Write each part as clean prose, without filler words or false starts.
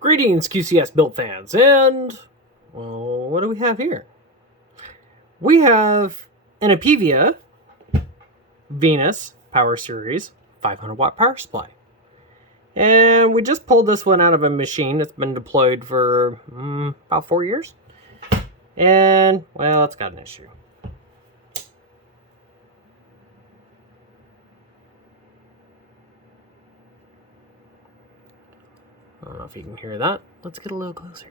Greetings, QCS built fans, and well, what do we have here? We have an Apevia Venus Power Series 500 watt power supply. And we just pulled this one out of a machine that's been deployed for about 4 years. And, well, it's got an issue. I don't know if you can hear that. Let's get a little closer.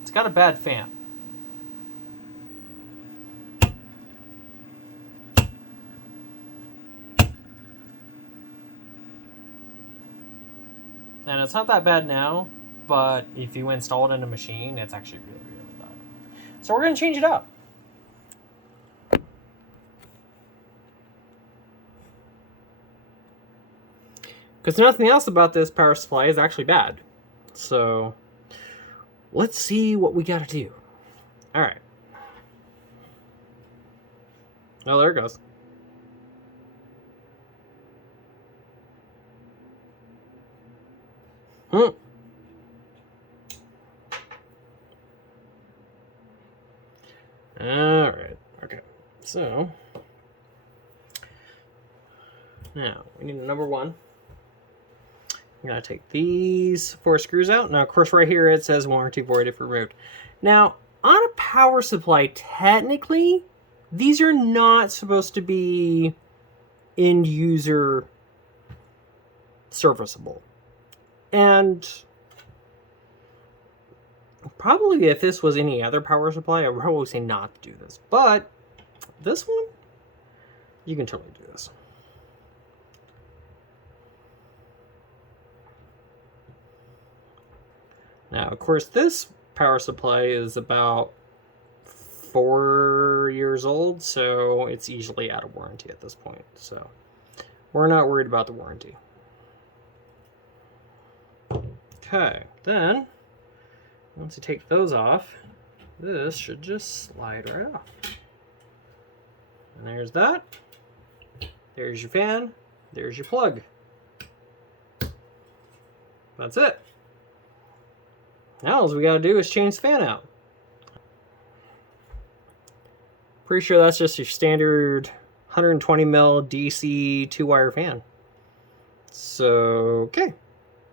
It's got a bad fan. And it's not that bad now, but if you install it in a machine, it's actually really, really bad. So we're going to change it up. Because nothing else about this power supply is actually bad. So let's see what we got to do. All right. Oh, there it goes. All right. Okay. So now we need a number one. I'm going to take these 4 screws out. Now, of course, right here it says warranty void if removed. Now, on a power supply, technically, these are not supposed to be end user serviceable. And probably if this was any other power supply, I would probably say not to do this. But this one, you can totally do this. Now, of course, this power supply is about 4 years old, so it's easily out of warranty at this point. So we're not worried about the warranty. Okay, then once you take those off, this should just slide right off. And there's that. There's your fan. There's your plug. That's it. Now all we gotta do is change the fan out. Pretty sure that's just your standard 120 mil DC 2-wire fan. So, okay.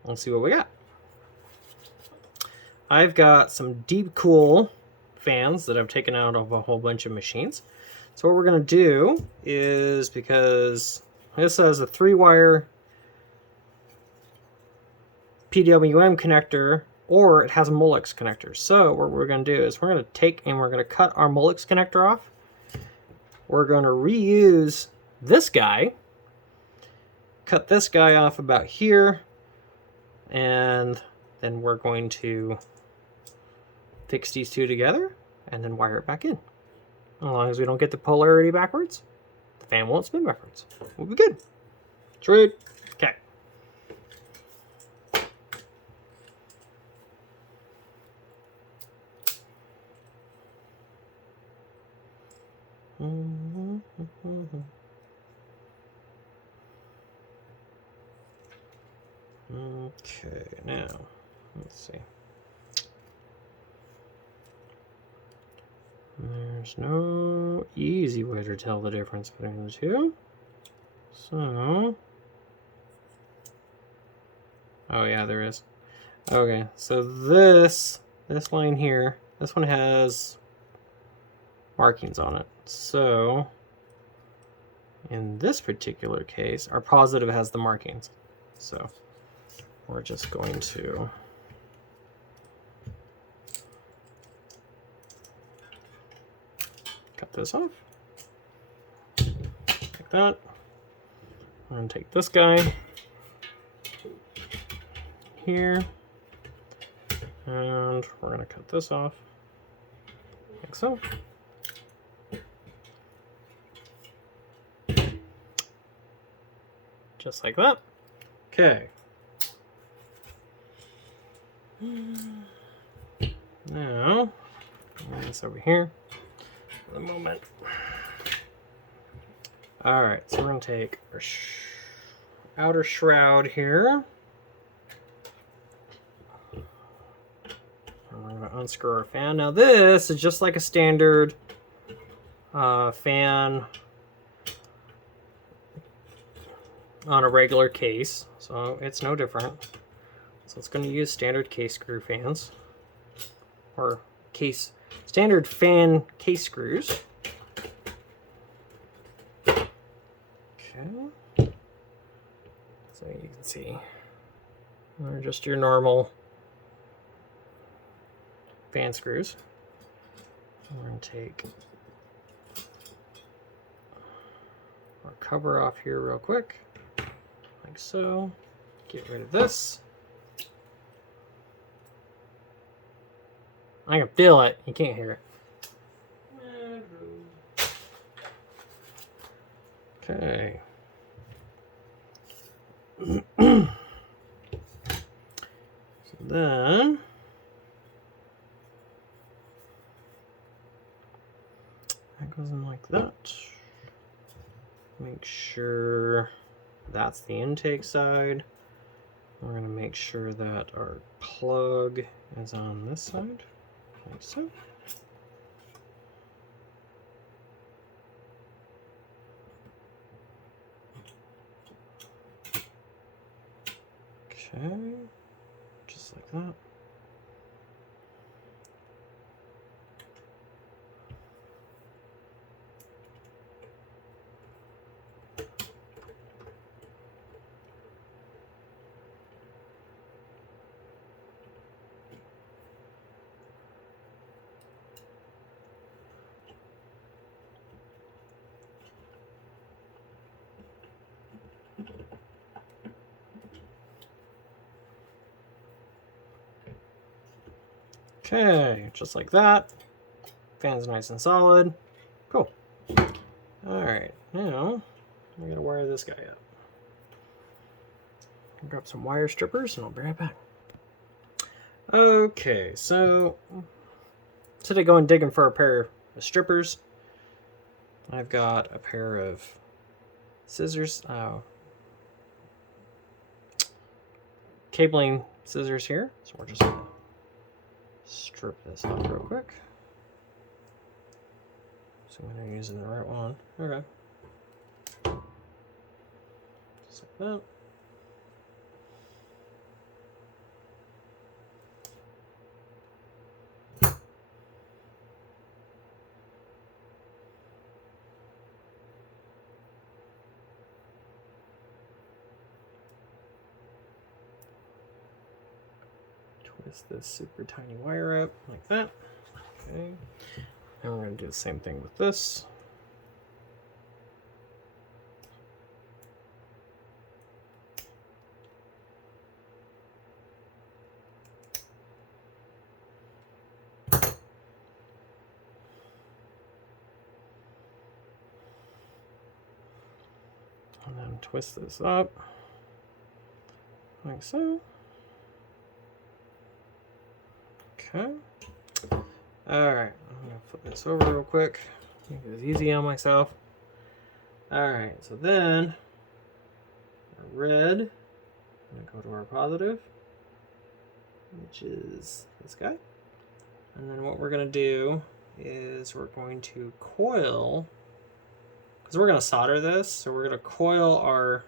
Let's see what we got. I've got some deep cool fans that I've taken out of a whole bunch of machines. So what we're gonna do is, because this has a 3-wire PWM connector, or it has a Molex connector. So what we're going to do is we're going to take and we're going to cut our Molex connector off. We're going to reuse this guy, cut this guy off about here, and then we're going to fix these two together and then wire it back in. As long as we don't get the polarity backwards, the fan won't spin backwards. We'll be good. True. Okay. Okay, now let's see. There's no easy way to tell the difference between the two. So, oh yeah, there is. Okay, so this line here, this one has markings on it. So in this particular case, our positive has the markings. So we're just going to cut this off like that. I'm going to take this guy here and we're going to cut this off like so. Just like that. Okay. Now, this over here for the moment. All right, so we're gonna take our outer shroud here. And we're gonna unscrew our fan. Now this is just like a standard fan on a regular case, so it's no different. So it's going to use standard case screw fans, or standard fan case screws. Okay, so you can see they're just your normal fan screws. We're going to take our cover off here real quick, like so. Get rid of this. I can feel it. You can't hear it. Okay. So then that goes in like that. Make sure that's the intake side. We're going to make sure that our plug is on this side, like so. Okay, just like that. Okay, just like that. Fan's nice and solid. Cool. Alright, now I'm going to wire this guy up. Grab some wire strippers and I'll be right back. Okay, so instead of going digging for a pair of strippers, I've got a pair of scissors, cabling scissors here. So we're just going to strip this off real quick. So I'm using the right one. Okay. Just like that. Twist this super tiny wire up like that. Okay. And we're going to do the same thing with this. And then twist this up like so. Okay. Alright, I'm going to flip this over real quick. Make it as easy on myself. Alright, so then our red, I'm going to go to our positive, which is this guy. And then what we're going to do is we're going to coil, because we're going to solder this, so we're going to coil our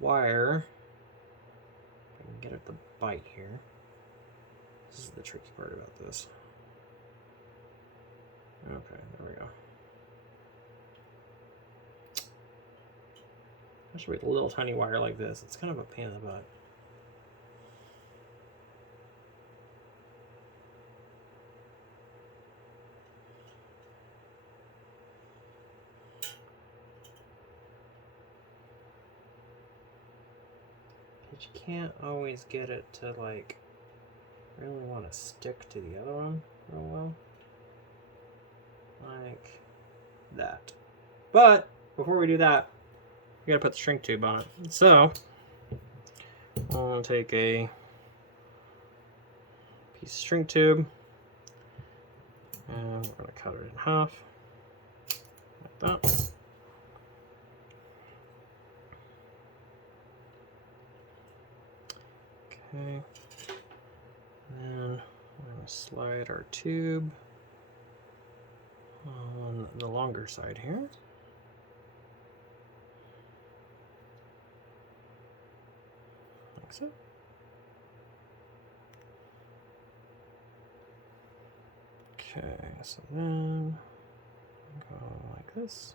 wire. I can get it to bite here. This is the tricky part about this. Okay, there we go. Especially with a little tiny wire like this, it's kind of a pain in the butt. But you can't always get it to like really want to stick to the other one real well. Like that. But before we do that, we gotta put the shrink tube on it. So I'm gonna take a piece of shrink tube, we're going to cut it in half, like that. Okay, and then we're going to slide our tube on the longer side here. Like so. Okay, so then go like this.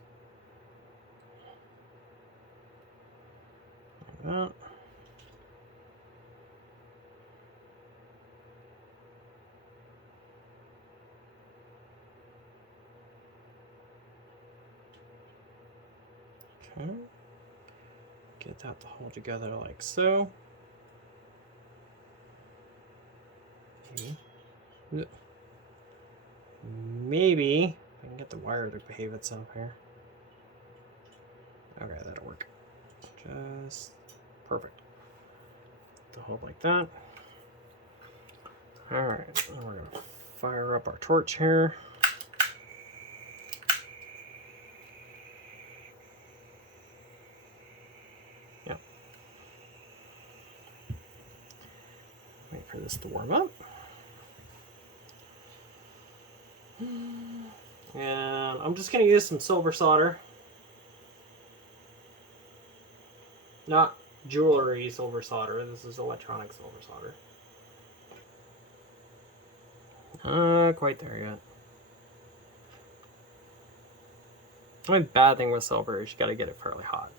Like that. Okay. Get that to hold together like so. Maybe I can get the wire to behave itself here. Okay, that'll work. Just perfect. To hold like that. Alright, we're going to fire up our torch here. Yep. Wait for this to warm up. And I'm just going to use some silver solder. Not jewelry silver solder. This is electronic silver solder. Not quite there yet. The only bad thing with silver is you got to get it fairly hot.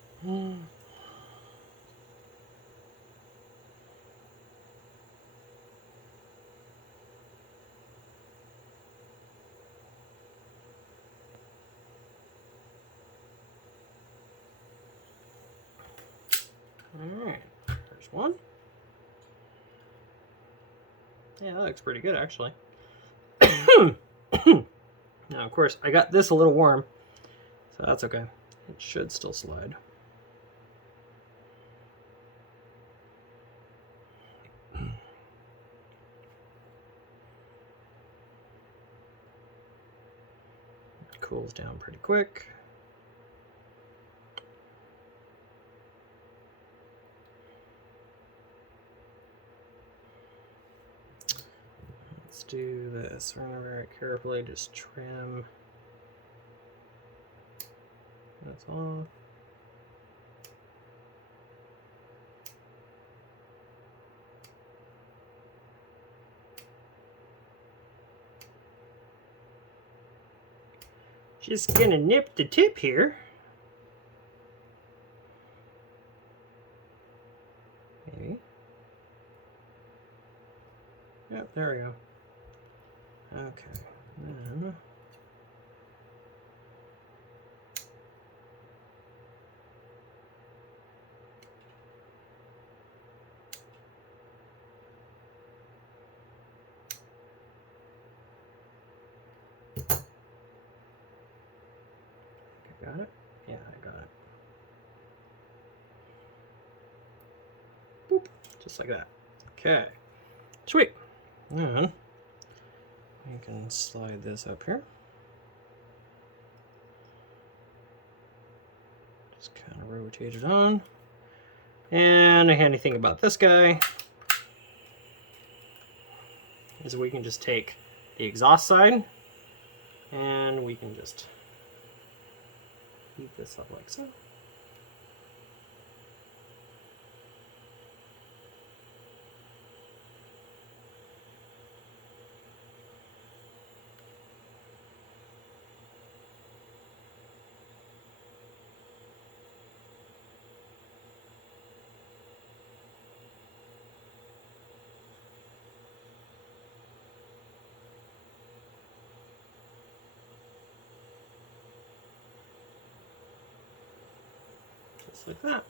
Alright, there's one. Yeah, that looks pretty good actually. Now, of course, I got this a little warm, so that's okay. It should still slide. It cools down pretty quick. Let's do this. We're going to very carefully just trim this off. Just going to nip the tip here. Maybe. Yep, there we go. Okay, then got it? Yeah, I got it. Boop, just like that. Okay, sweet. Then you can slide this up here. Just kind of rotate it on. And a handy thing about this guy is we can just take the exhaust side and we can just heat this up like so. Just like that.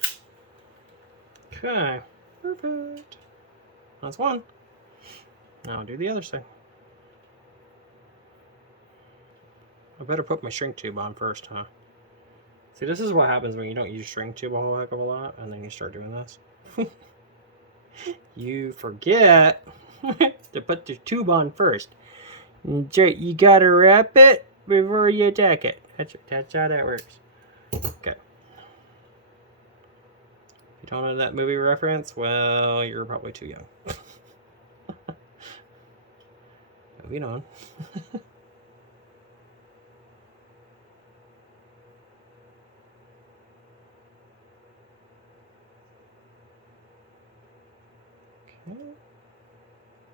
Okay, perfect. That's one. Now do the other side. I better put my shrink tube on first, huh? See, this is what happens when you don't use shrink tube a whole heck of a lot, and then you start doing this. You forget to put the tube on first. You gotta wrap it before you attack it. That's how that works. Okay. If you don't know that movie reference, well, you're probably too young. Moving on. Okay.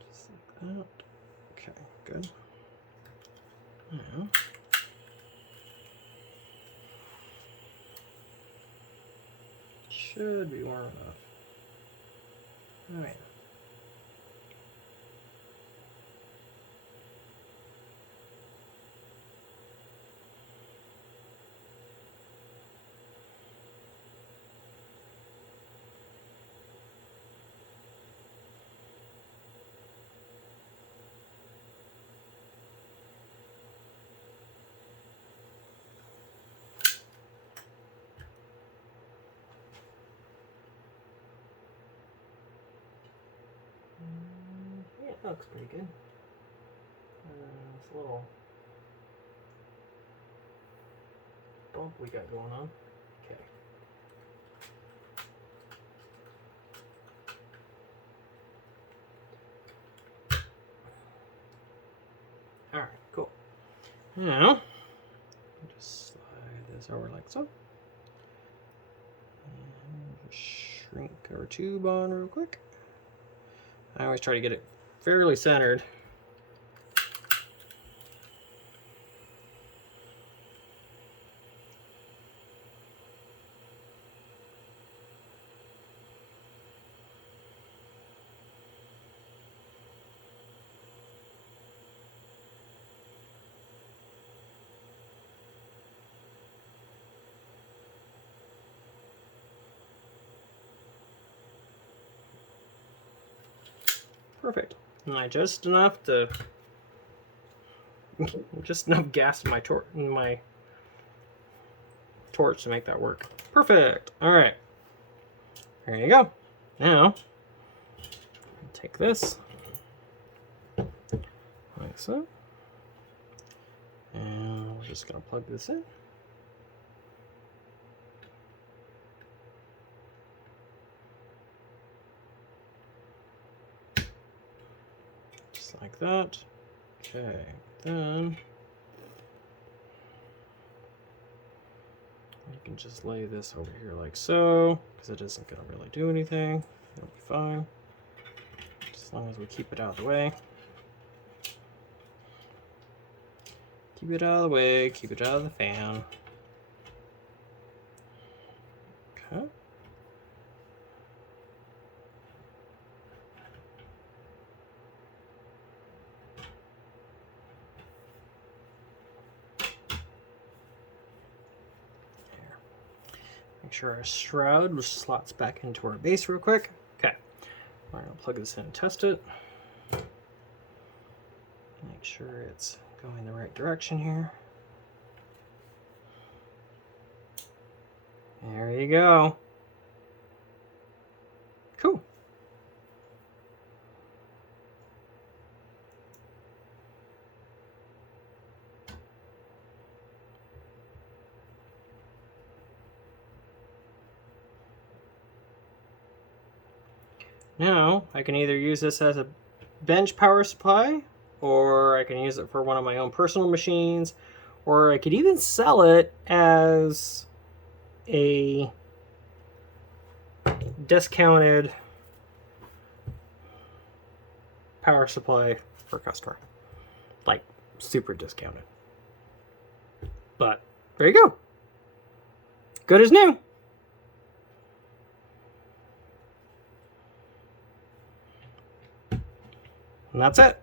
Just like that. Okay, good. Now, should be warm enough. Oh yeah. Yeah, that looks pretty good. This little bump we got going on. Okay. Alright, cool. Now, just slide this over like so. And shrink our tube on real quick. I always try to get it fairly centered. Perfect. And just enough to, just enough gas in my torch to make that work. Perfect. All right. There you go. Now, take this like so, and we're just gonna plug this in. Like that. Okay, then you can just lay this over here like so, because it isn't going to really do anything. It'll be fine, as long as we keep it out of the way. Keep it out of the way, keep it out of the fan. Okay. Make sure our shroud slots back into our base real quick. Okay, we're gonna plug this in and test it. Make sure it's going the right direction here. There you go. Cool. Now, I can either use this as a bench power supply, or I can use it for one of my own personal machines, or I could even sell it as a discounted power supply for a customer. Like, super discounted. But, there you go. Good as new. And that's it.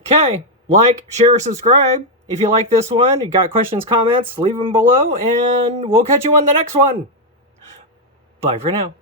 Okay, like, share, subscribe. If you like this one, you got questions, comments, leave them below, and we'll catch you on the next one. Bye for now.